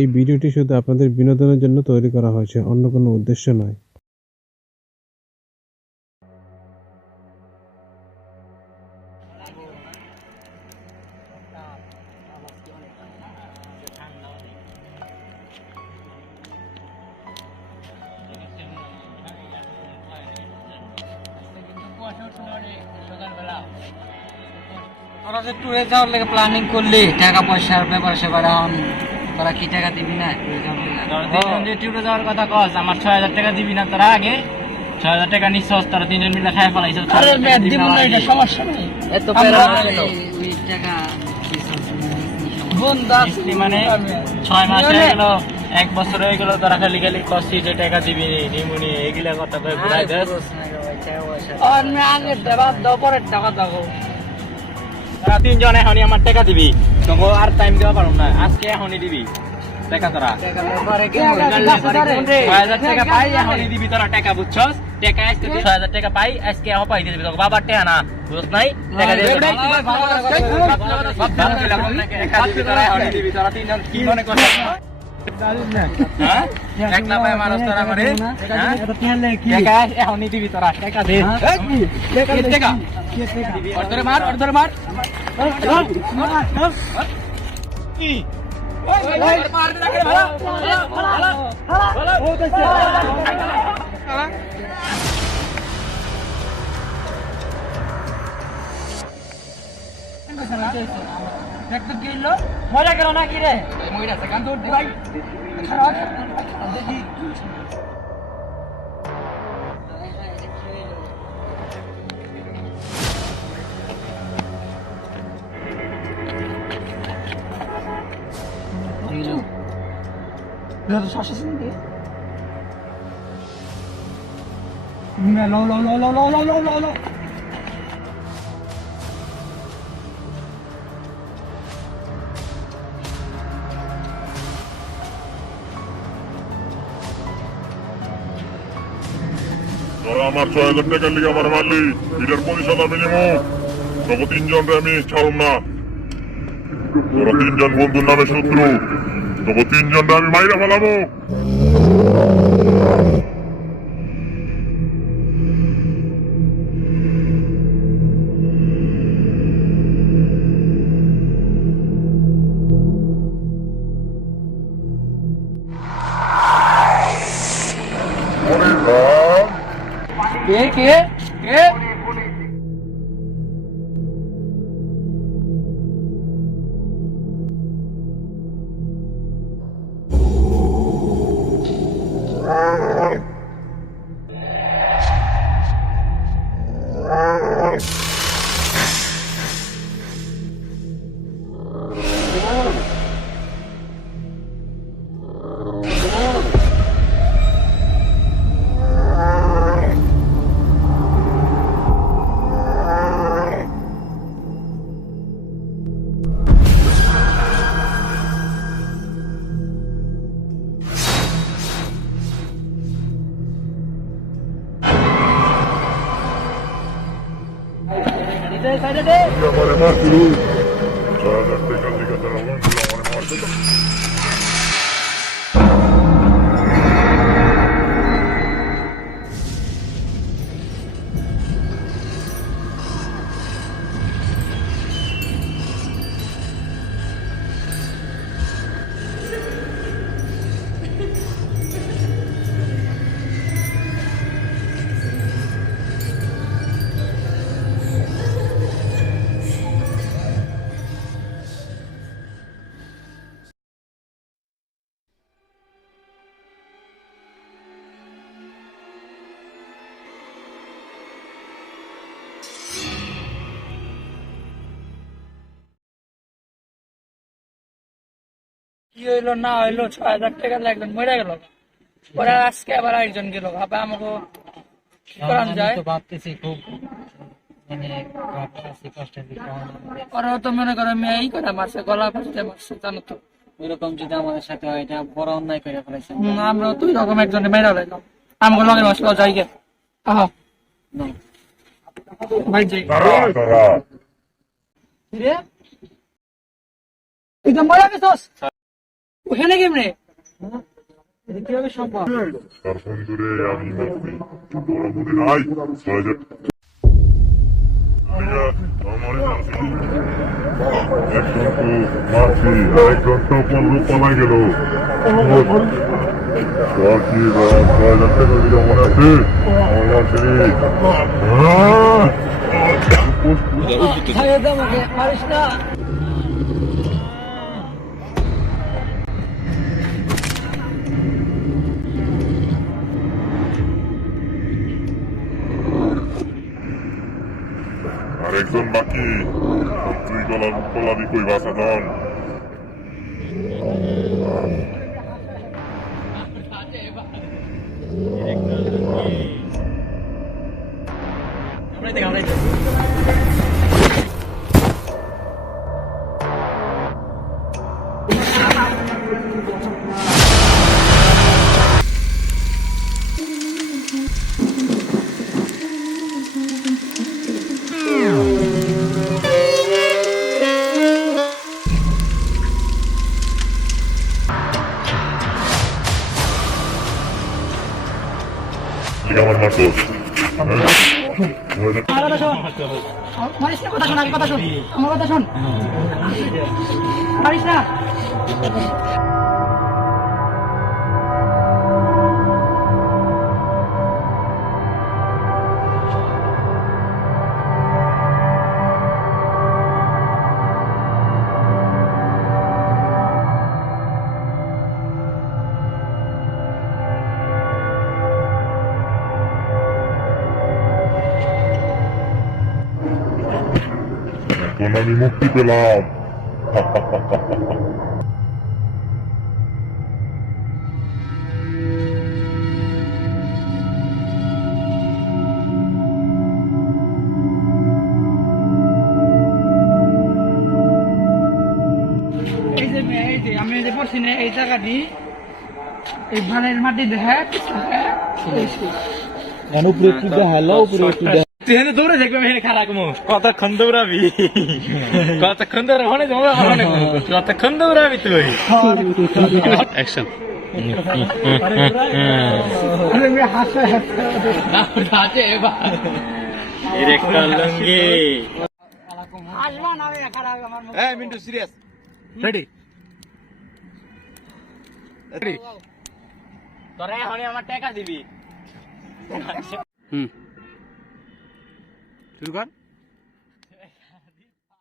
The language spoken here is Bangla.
এই ভিডিওটি শুধু আপনাদের বিনোদনের জন্য তৈরি করা হয়েছে, অন্য কোনো উদ্দেশ্য নয়। তোরা যে ট্যুরে যাওয়ার লেগে প্ল্যানিং করলি, টাকা পয়সার ব্যাপার সেবার এখন তোরা কি টাকা দিবি না? ট্যুরে যাওয়ার কথা কস, আমার ৬,০০০ টাকা দিবি না? তোরা আগে ৬,০০০ টাকা নিচ্ছস, তোরা তিনজন মিলে খাই ফেলাইছ। সমস্যা নাই, মানে ৬ মাস হয়ে গেল, ১ বছর হয়ে গেল, তোরা খালি খালি কষি যে টাকা দিবি নিমুনি এগুলা কথা ঘুরাই দেস। তোরা তিনজন এখনই আমার টাকা দিবি, তোকে আর টাইম দেওয়া পারো না, আজকে এখনই দিবি টাকা। তোরা ৬,০০০ টাকা পাই এখনই দিবি, তোরা টাকা বুঝছস? টাকা আজকে ৬,০০০ টাকা পাই আজকে পাই দিয়ে দিবি, তোকে বাবার টাকা না, বুঝছ নাই? টাকা দিয়ে দিবি, তোরা এখনই দিবি। তোরা তিনজন কি মনে করছিস? একলা পায় মানুষ তোরা করে, টাকা এখনই দিবি, তোরা টাকা দে। টাকা অর্ধরে মার, অর্ধরে মার। কি মজা গেল না কি রে? মহিলা সেখান দৌড় ভাই দেখি তোরা আমার ৬,০০০ টাকার লিগে আমার মারলি, এটার প্রতিশোধ আমি নেবো। তোকে তিনজনরে আমি ছাড়ুম না, তোরা তিনজন বন্ধুর নামে শত্রু, তোকে তিনজনরে আমি মাইরা ফেলাবো। কে কে কে? আমারে মারছিল, ৬,০০০ টাকার লিগে তারা বন্ধুরা আমারে মারছিল। কি হইলো না হইলো, ৬,০০০ টাকা লাগবেন মরে গেল। পরে আজকে আবার একজন গেল, ভাবে আমাকে কি করা যায়। ভাবতেছি খুব মানে ভাবতেছি কষ্টের বিষয়। ওরাও তো মনে করো মেয়েই করে মারছে, গলা ফাঁসতে মারছে, জানো তো। এরকম যদি আমাদের সাথে হয়, এটা বড় অন্যায় করে ফেলাইছে। আমরাও তো রকম একজনে মেরা লাইলাম, আমাকে লগে মশলা যাই গে। আহ ভাই যাই তারা রে তুই তো মরা গেছস ওখানে কেমনে এটা কিভাবে সম্ভব তার বন্ধুরে আমি মারছি বড় বুদ্ধি নাই 6000 আমার একজন তো মারছি আরেকজন তো পনেরো পালাই গেল তোর কি 6000 টাকা দিলে আমার আছে আমার মারছি ছাড়িয়ে দে আমাকে মারিস না আরেকজন বাকি তুই গলাবি কই বাসা দন আমার মারতো মারিস না কথা শোন আগে কথা শোন আমার কথা শোন মারিস না এখন আমি মুক্তি পেলাম এই যে আমি যে পড়ছি না এই জায়গাটি এই ভানের মাটি দেখা উপরে কি দেখালো উপরে কি তুই হেনে দৌড়ে দেখবে হেনে খারাপ মো কতক্ষণ দৌড়াবি কতক্ষণ দৌড়াবি কতক্ষণ দৌড়াবি তুই অ্যাকশন হাসে আসবা না খারাপ আমার এই মিন্টু সিরিয়াস রেডি রেডি তোরা এখন আমার টাকা দিবি শুরু কর